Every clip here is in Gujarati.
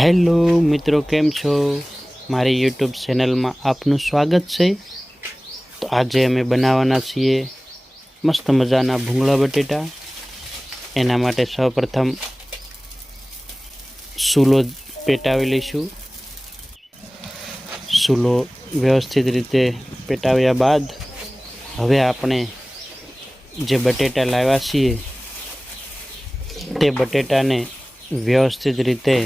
હેલો મિત્રો, કેમ છો? મારી યુટ્યુબ ચેનલમાં આપનું સ્વાગત છે। તો આજે અમે બનાવવાના છીએ મસ્ત મજાના ભૂંગળા બટેટા। એના માટે સૌપ્રથમ સૂલો પેટાવી લઈશું। સૂલો વ્યવસ્થિત રીતે પેટાવ્યા બાદ હવે આપણે જે બટેટા લાવ્યા છીએ તે બટેટાને વ્યવસ્થિત રીતે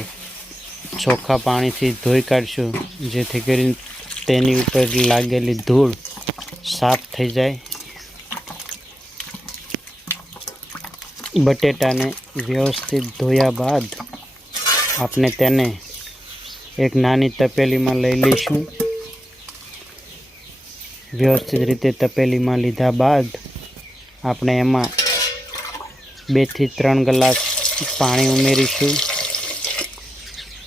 ચોખ્ખા પાણીથી ધોઈ કાઢશું, જેથી કરીને તેની ઉપર લાગેલી ધૂળ સાફ થઈ જાય। બટેટાને વ્યવસ્થિત ધોયા બાદ આપણે તેને એક નાની તપેલીમાં લઈ લઈશું। વ્યવસ્થિત રીતે તપેલીમાં લીધા બાદ આપણે એમાં 2 થી 3 ગ્લાસ પાણી ઉમેરીશું।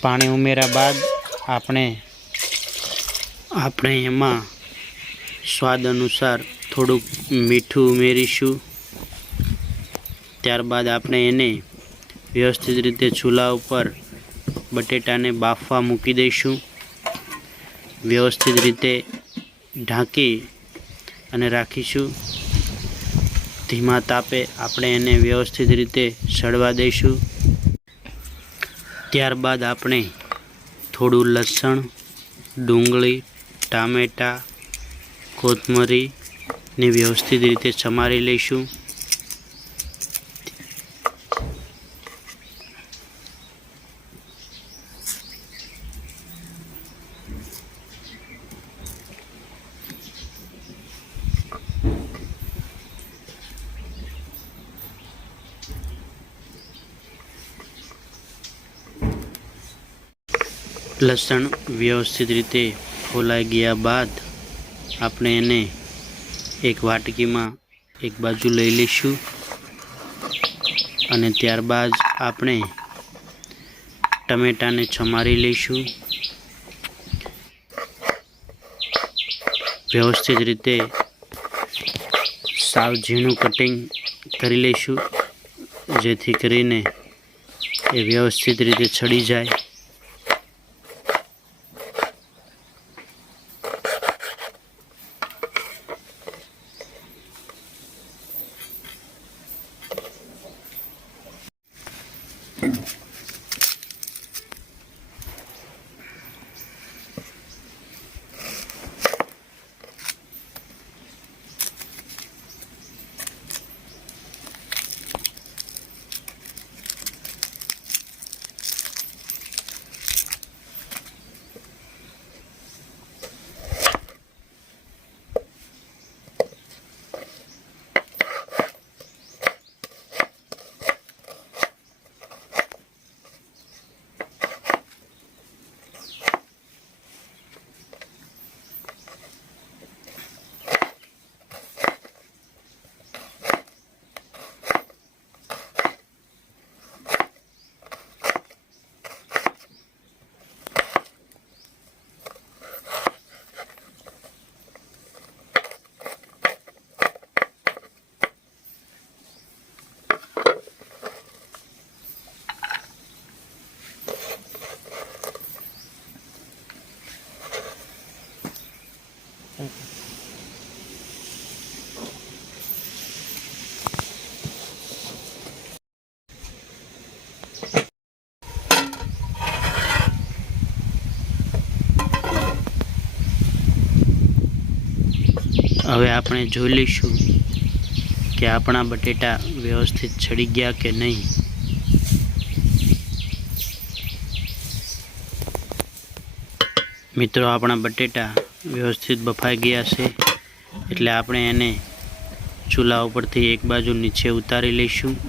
પાણી ઉમેર્યા બાદ આપણે એમાં સ્વાદ અનુસાર થોડુંક મીઠું ઉમેરીશું। ત્યારબાદ આપણે એને વ્યવસ્થિત રીતે ચૂલા ઉપર બટેટાને બાફવા મૂકી દઈશું। વ્યવસ્થિત રીતે ઢાંકી અને રાખીશું। ધીમા તાપે આપણે એને વ્યવસ્થિત રીતે સળવા દઈશું। ત્યારબાદ આપણે થોડું લસણ, ડુંગળી, ટામેટાં, કોથમરીને વ્યવસ્થિત રીતે સમારી લઈશું। લસણ વ્યવસ્થિત રીતે ફોલાઈ ગયા બાદ આપણે એને એક વાટકીમાં એક બાજુ લઈ લઈશું અને ત્યારબાદ આપણે ટમેટાને સમારી લઈશું। વ્યવસ્થિત રીતે સાવ ઝીણું કટિંગ કરી લઈશું, જેથી કરીને એ વ્યવસ્થિત રીતે છડી જાય। હવે આપણે જોઈ લઈશું કે આપણા બટેટા વ્યવસ્થિત છડી ગયા કે નહીં। મિત્રો, આપણા બટેટા વ્યવસ્થિત બફાઈ ગયા છે, એટલે આપણે એને ચૂલા ઉપરથી એક બાજુ નીચે ઉતારી લઈશું।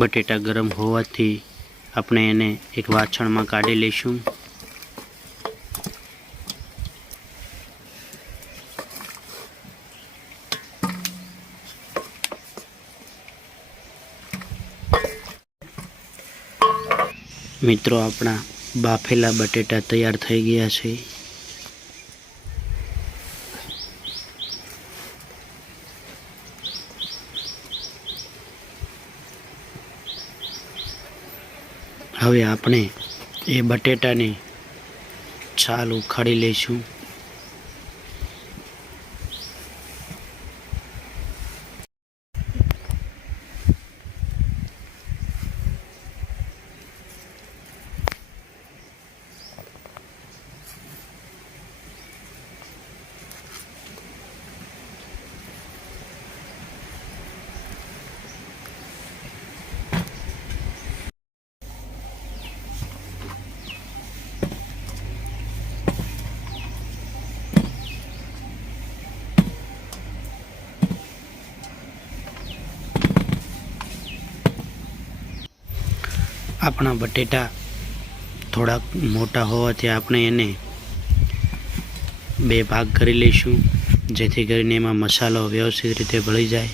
બટેટા ગરમ હોવાથી આપણે એને એક વાસણમાં કાઢી લઈશું। મિત્રો, આપણા બાફેલા બટેટા તૈયાર થઈ ગયા છે। હવે આપણે એ બટેટાની છાલ ઉખાડી લઈશું. આપણા બટેટા થોડાક મોટા હોવાથી આપણે એને બે ભાગ કરી લઈશું, જેથી કરીને એમાં મસાલો વ્યવસ્થિત રીતે ભળી જાય.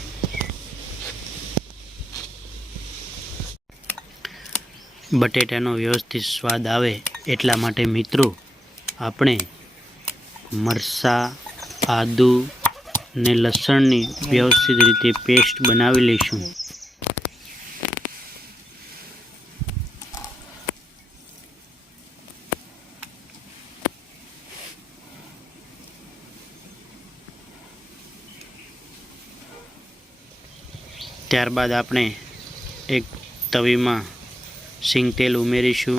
બટેટાનો વ્યવસ્થિત સ્વાદ આવે એટલા માટે મિત્રો આપણે મરચાં, આદુ ને લસણની વ્યવસ્થિત રીતે પેસ્ટ બનાવી લઈશું. ત્યારબાદ આપણે એક તવીમાં સિંગ તેલ ઉમેરીશું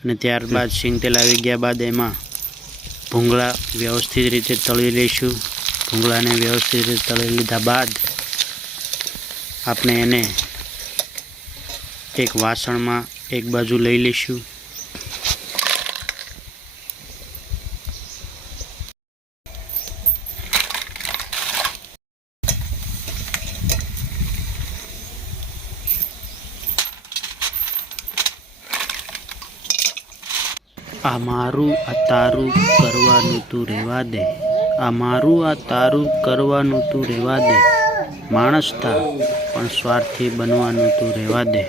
અને ત્યારબાદ સિંગ તેલ આવી ગયા બાદ એમાં ભૂંગળા વ્યવસ્થિત રીતે તળી લઈશું. ભૂંગળાને વ્યવસ્થિત રીતે તળી લીધા બાદ આપણે એને એક વાસણમાં એક બાજુ લઈ લઈશું. આ મારું આ તારું કરવાનું તું રહેવા દે, આ મારું આ તારું કરવાનું તું રહેવા દે, માણસ થા પણ સ્વાર્થી બનવાનું તું રહેવા દે.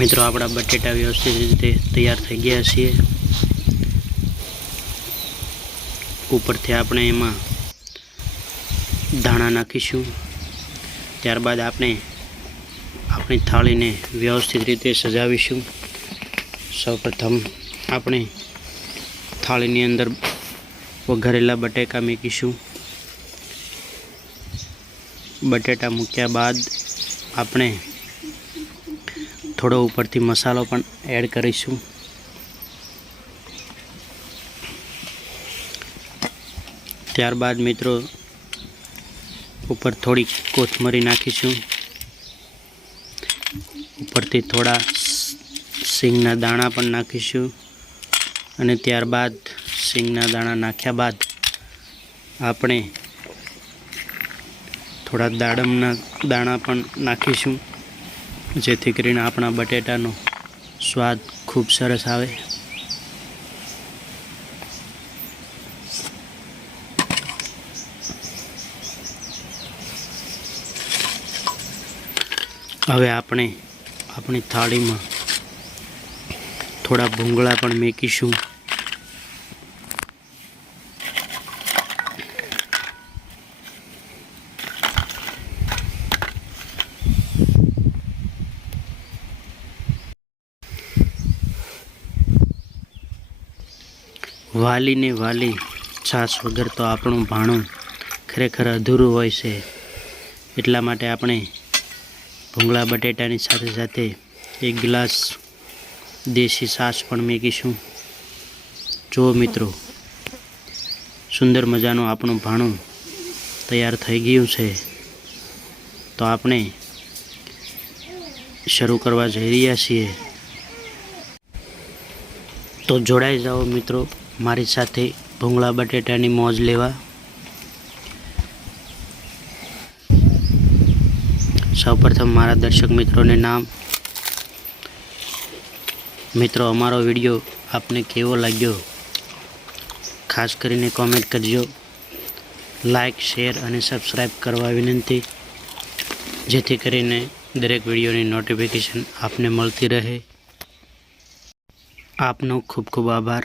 મિત્રો આપણા બટેટા વ્યવસ્થિત રીતે તૈયાર થઈ ગયા છે। ઉપરથી આપણે એમાં ધાણા નાખીશું। ત્યારબાદ આપણે આપણી થાળીને વ્યવસ્થિત રીતે સજાવીશું। સૌપ્રથમ આપણે થાળીની અંદર વઘારેલા બટેકા મૂકીશું। બટેટા મૂક્યા બાદ આપણે થોડો ઉપરથી મસાલો પણ એડ કરીશું। ત્યારબાદ મિત્રો ઉપર થોડી કોથમરી નાખીશું। ઉપરથી થોડા સિંગના દાણા પણ નાખીશું અને ત્યારબાદ સિંગના દાણા નાખ્યા બાદ આપણે થોડા દાડમના દાણા પણ નાખીશું, જેથી કરીને આપણા બટેટાનો સ્વાદ ખૂબ સરસ આવે। હવે આપણે આપણી થાળીમાં થોડા ભૂંગળા પણ મૂકીશું। વાલીને વાલી છાશ વગર તો આપણું ભાણું ખરેખર અધૂરું હોય છે। એટલા માટે આપણે ભૂંગળા બટેટાની સાથે સાથે એક ગ્લાસ દેશી છાશ પણ મૂકીશું। જો મિત્રો સુંદર મજાનું આપણું ભાણું તૈયાર થઈ ગયું છે, તો આપણે શરૂ કરવા જઈ રહ્યા છીએ। તો જોડાઈ જાઓ મિત્રો મારી સાથે ભૂંગળા બટેટાની મોજ લેવા। સૌપ્રથમ મારા દર્શક મિત્રોને નામ। મિત્રો અમારો વિડીયો આપને કેવો લાગ્યો ખાસ કરીને કોમેન્ટ કરજો। લાઈક, શેર અને સબસ્ક્રાઈબ કરવા વિનંતી, જેથી કરીને દરેક વિડીયોની નોટિફિકેશન આપને મળતી રહે। આપનો ખૂબ ખૂબ આભાર।